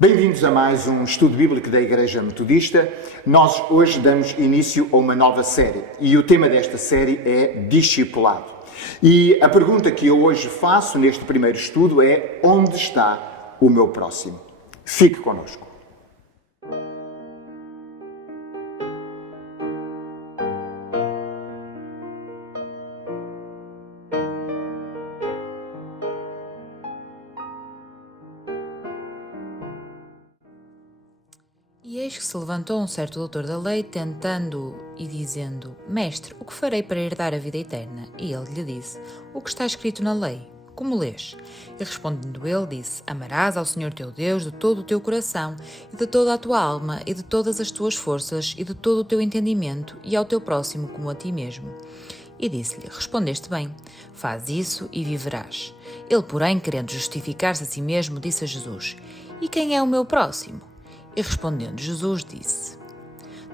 Bem-vindos a mais um estudo bíblico da Igreja Metodista. Nós hoje damos início a uma nova série e o tema desta série é discipulado. E a pergunta que eu hoje faço neste primeiro estudo é: onde está o meu próximo? Fique connosco. E eis que se levantou um certo doutor da lei, tentando-o e dizendo: Mestre, o que farei para herdar a vida eterna? E ele lhe disse: O que está escrito na lei? Como lês? E respondendo ele, disse: Amarás ao Senhor teu Deus de todo o teu coração, e de toda a tua alma, e de todas as tuas forças, e de todo o teu entendimento, e ao teu próximo como a ti mesmo. E disse-lhe: Respondeste bem, faz isso e viverás. Ele, porém, querendo justificar-se a si mesmo, disse a Jesus: E quem é o meu próximo? E respondendo Jesus, disse: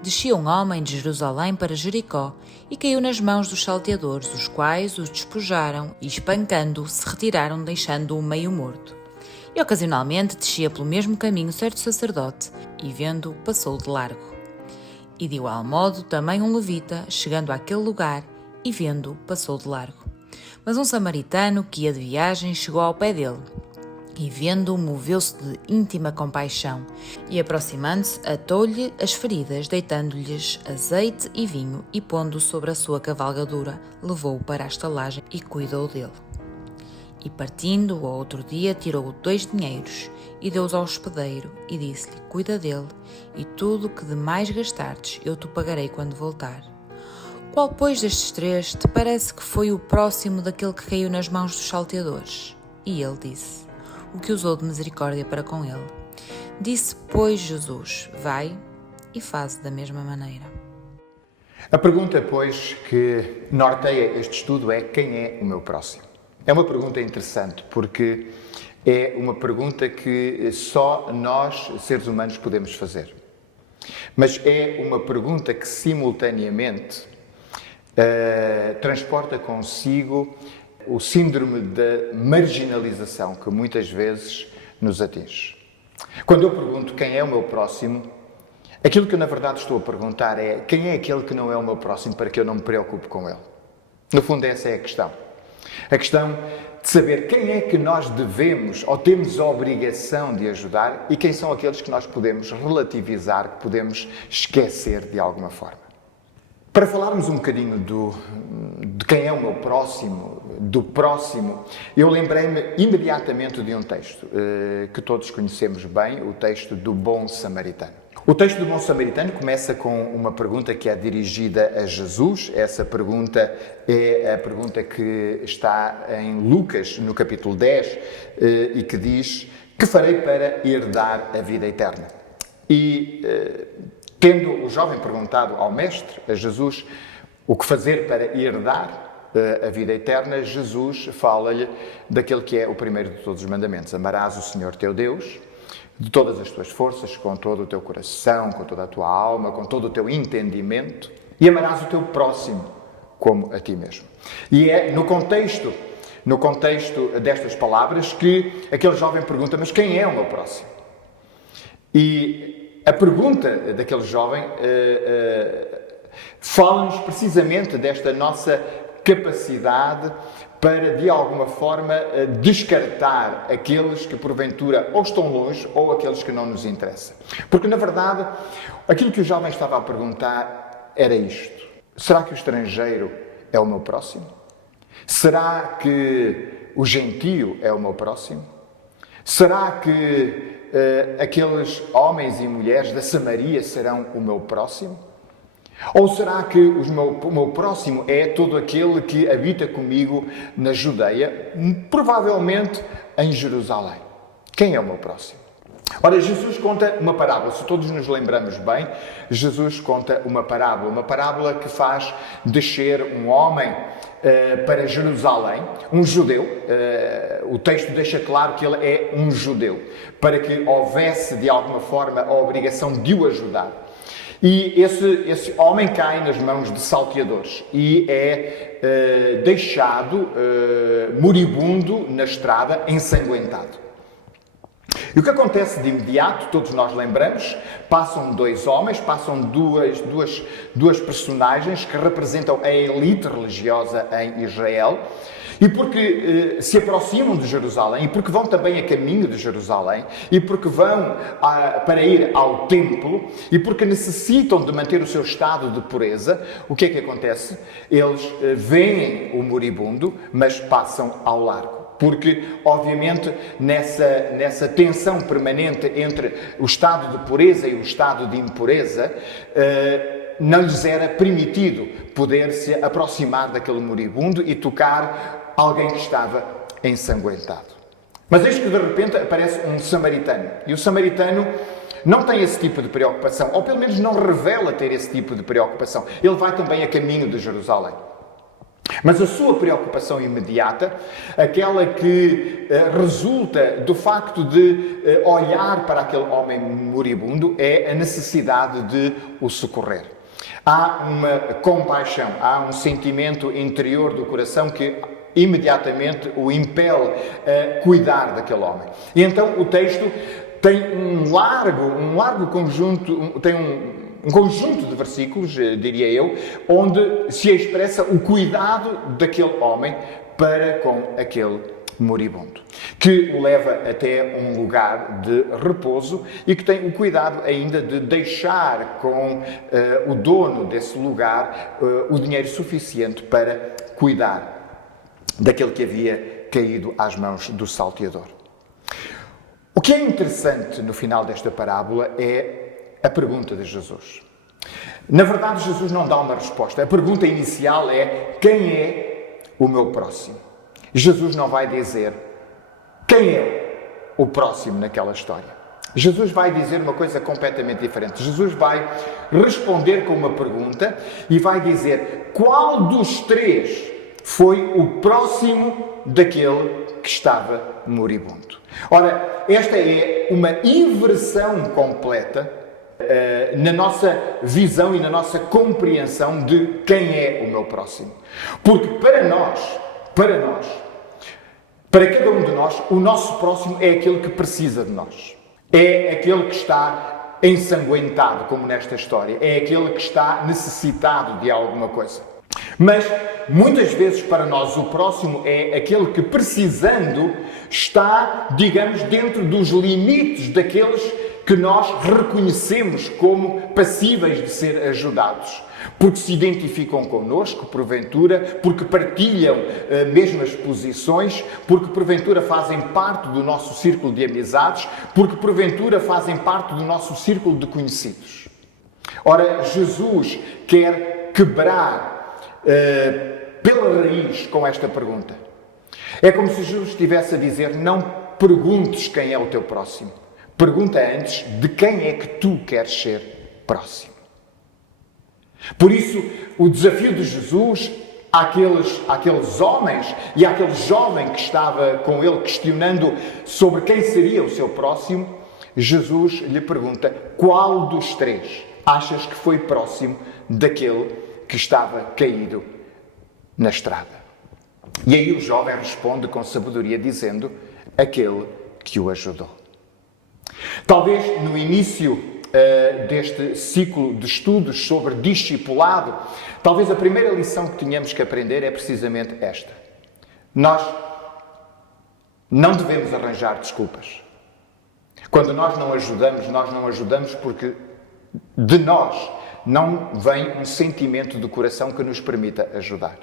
Descia um homem de Jerusalém para Jericó e caiu nas mãos dos salteadores, os quais o despojaram e, espancando-o, se retiraram, deixando-o meio morto. E ocasionalmente descia pelo mesmo caminho certo sacerdote e, vendo-o, passou de largo. E de igual modo também um levita, chegando àquele lugar e, vendo-o, passou de largo. Mas um samaritano que ia de viagem chegou ao pé dele, e vendo-o, moveu-se de íntima compaixão, e aproximando-se, atou-lhe as feridas, deitando-lhes azeite e vinho, e pondo-o sobre a sua cavalgadura, levou-o para a estalagem e cuidou dele. E partindo, ao outro dia, tirou 2 dinheiros, e deu-os ao hospedeiro, e disse-lhe: Cuida dele, e tudo o que demais gastardes, eu te pagarei quando voltar. Qual, pois, destes 3 te parece que foi o próximo daquele que caiu nas mãos dos salteadores? E ele disse: O que usou de misericórdia para com ele. Disse, pois, Jesus: Vai e faze da mesma maneira. A pergunta, pois, que norteia este estudo é: quem é o meu próximo? É uma pergunta interessante porque é uma pergunta que só nós, seres humanos, podemos fazer. Mas é uma pergunta que simultaneamente transporta consigo o síndrome da marginalização que muitas vezes nos atinge. Quando eu pergunto quem é o meu próximo, aquilo que eu na verdade estou a perguntar é: quem é aquele que não é o meu próximo para que eu não me preocupe com ele? No fundo, essa é a questão. A questão de saber quem é que nós devemos ou temos a obrigação de ajudar e quem são aqueles que nós podemos relativizar, que podemos esquecer de alguma forma. Para falarmos um bocadinho de quem é o meu próximo, do próximo, eu lembrei-me imediatamente de um texto que todos conhecemos bem, o texto do Bom Samaritano. O texto do Bom Samaritano começa com uma pergunta que é dirigida a Jesus. Essa pergunta é a pergunta que está em Lucas, no capítulo 10, e que diz: Que farei para herdar a vida eterna? E tendo o jovem perguntado ao Mestre, a Jesus, o que fazer para herdar a vida eterna, Jesus fala-lhe daquele que é o primeiro de todos os mandamentos: amarás o Senhor teu Deus de todas as tuas forças, com todo o teu coração, com toda a tua alma, com todo o teu entendimento, e amarás o teu próximo como a ti mesmo. E é no contexto destas palavras que aquele jovem pergunta: mas quem é o meu próximo? E a pergunta daquele jovem fala-nos precisamente desta nossa capacidade para, de alguma forma, descartar aqueles que, porventura, ou estão longe ou aqueles que não nos interessam. Porque, na verdade, aquilo que o jovem estava a perguntar era isto: será que o estrangeiro é o meu próximo? Será que o gentio é o meu próximo? Será que aqueles homens e mulheres da Samaria serão o meu próximo? Ou será que o meu próximo é todo aquele que habita comigo na Judeia, provavelmente em Jerusalém? Quem é o meu próximo? Ora, Jesus conta uma parábola. Se todos nos lembramos bem, Jesus conta uma parábola que faz descer um homem para Jerusalém, um judeu. O texto deixa claro que ele é um judeu, para que houvesse de alguma forma a obrigação de o ajudar. E esse homem cai nas mãos de salteadores e é deixado moribundo na estrada, ensanguentado. E o que acontece de imediato, todos nós lembramos, passam dois homens, passam duas personagens que representam a elite religiosa em Israel, e porque se aproximam de Jerusalém, e porque vão também a caminho de Jerusalém, e porque vão para ir ao templo, e porque necessitam de manter o seu estado de pureza, o que é que acontece? Eles veem o moribundo, mas passam ao largo. Porque, obviamente, nessa tensão permanente entre o estado de pureza e o estado de impureza, não lhes era permitido poder se aproximar daquele moribundo e tocar alguém que estava ensanguentado. Mas eis que de repente aparece um samaritano. E o samaritano não tem esse tipo de preocupação, ou pelo menos não revela ter esse tipo de preocupação. Ele vai também a caminho de Jerusalém. Mas a sua preocupação imediata, aquela que resulta do facto de olhar para aquele homem moribundo, é a necessidade de o socorrer. Há uma compaixão, há um sentimento interior do coração que imediatamente o impele a cuidar daquele homem. E então o texto tem um largo conjunto, tem um conjunto de versículos, diria eu, onde se expressa o cuidado daquele homem para com aquele moribundo, que o leva até um lugar de repouso e que tem o cuidado ainda de deixar com o dono desse lugar o dinheiro suficiente para cuidar daquele que havia caído às mãos do salteador. O que é interessante no final desta parábola é a pergunta de Jesus. Na verdade, Jesus não dá uma resposta. A pergunta inicial é: quem é o meu próximo? Jesus não vai dizer quem é o próximo naquela história. Jesus vai dizer uma coisa completamente diferente. Jesus vai responder com uma pergunta e vai dizer qual dos três foi o próximo daquele que estava moribundo. Ora, esta é uma inversão completa na nossa visão e na nossa compreensão de quem é o meu próximo. Porque para cada um de nós, o nosso próximo é aquele que precisa de nós. É aquele que está ensanguentado, como nesta história. É aquele que está necessitado de alguma coisa. Mas, muitas vezes, para nós, o próximo é aquele que, precisando, está, digamos, dentro dos limites daqueles que nós reconhecemos como passíveis de ser ajudados. Porque se identificam connosco, porventura, porque partilham mesmas posições, porque porventura fazem parte do nosso círculo de amizades, porque porventura fazem parte do nosso círculo de conhecidos. Ora, Jesus quer quebrar pela raiz com esta pergunta. É como se Jesus estivesse a dizer: não perguntes quem é o teu próximo. Pergunta antes de quem é que tu queres ser próximo. Por isso, o desafio de Jesus àqueles homens e àquele jovem que estava com ele questionando sobre quem seria o seu próximo, Jesus lhe pergunta: qual dos três achas que foi próximo daquele que estava caído na estrada? E aí o jovem responde com sabedoria dizendo: aquele que o ajudou. Talvez no início deste ciclo de estudos sobre discipulado, talvez a primeira lição que tínhamos que aprender é precisamente esta. Nós não devemos arranjar desculpas. Quando nós não ajudamos porque de nós não vem um sentimento de coração que nos permita ajudar.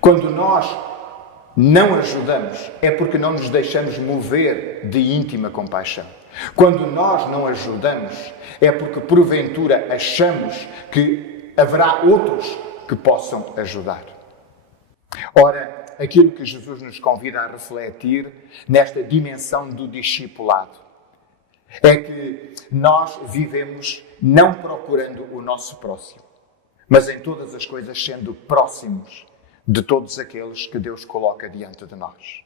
Quando nós não ajudamos, é porque não nos deixamos mover de íntima compaixão. Quando nós não ajudamos, é porque porventura achamos que haverá outros que possam ajudar. Ora, aquilo que Jesus nos convida a refletir nesta dimensão do discipulado é que nós vivemos não procurando o nosso próximo, mas em todas as coisas sendo próximos de todos aqueles que Deus coloca diante de nós.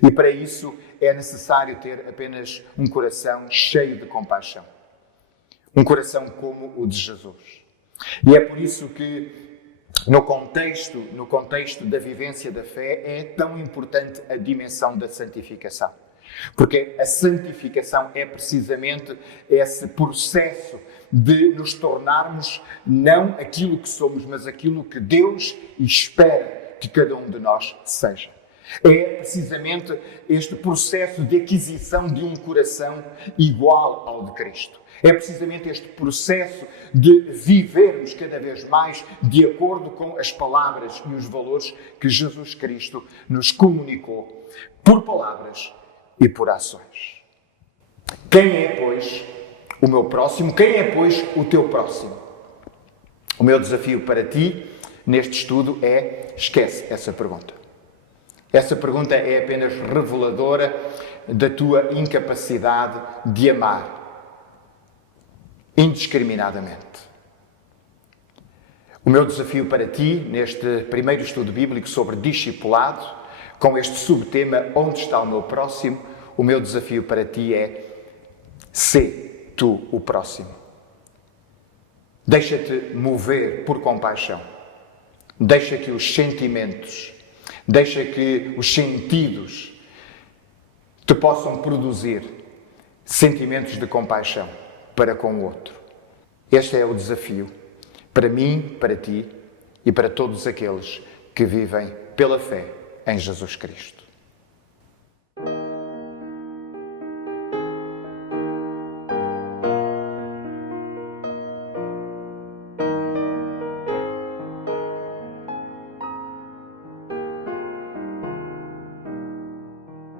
E para isso é necessário ter apenas um coração cheio de compaixão. Um coração como o de Jesus. E é por isso que no contexto da vivência da fé é tão importante a dimensão da santificação. Porque a santificação é precisamente esse processo de nos tornarmos não aquilo que somos, mas aquilo que Deus espera que cada um de nós seja. É precisamente este processo de aquisição de um coração igual ao de Cristo. É precisamente este processo de vivermos cada vez mais de acordo com as palavras e os valores que Jesus Cristo nos comunicou por palavras e por ações. Quem é, pois, o meu próximo? Quem é, pois, o teu próximo? O meu desafio para ti, neste estudo, é esquece essa pergunta. Essa pergunta é apenas reveladora da tua incapacidade de amar indiscriminadamente. O meu desafio para ti, neste primeiro estudo bíblico sobre discipulado, com este subtema, onde está o meu próximo, o meu desafio para ti é: sê tu o próximo. Deixa-te mover por compaixão. Deixa que os sentimentos, deixa que os sentidos te possam produzir sentimentos de compaixão para com o outro. Este é o desafio para mim, para ti e para todos aqueles que vivem pela fé em Jesus Cristo.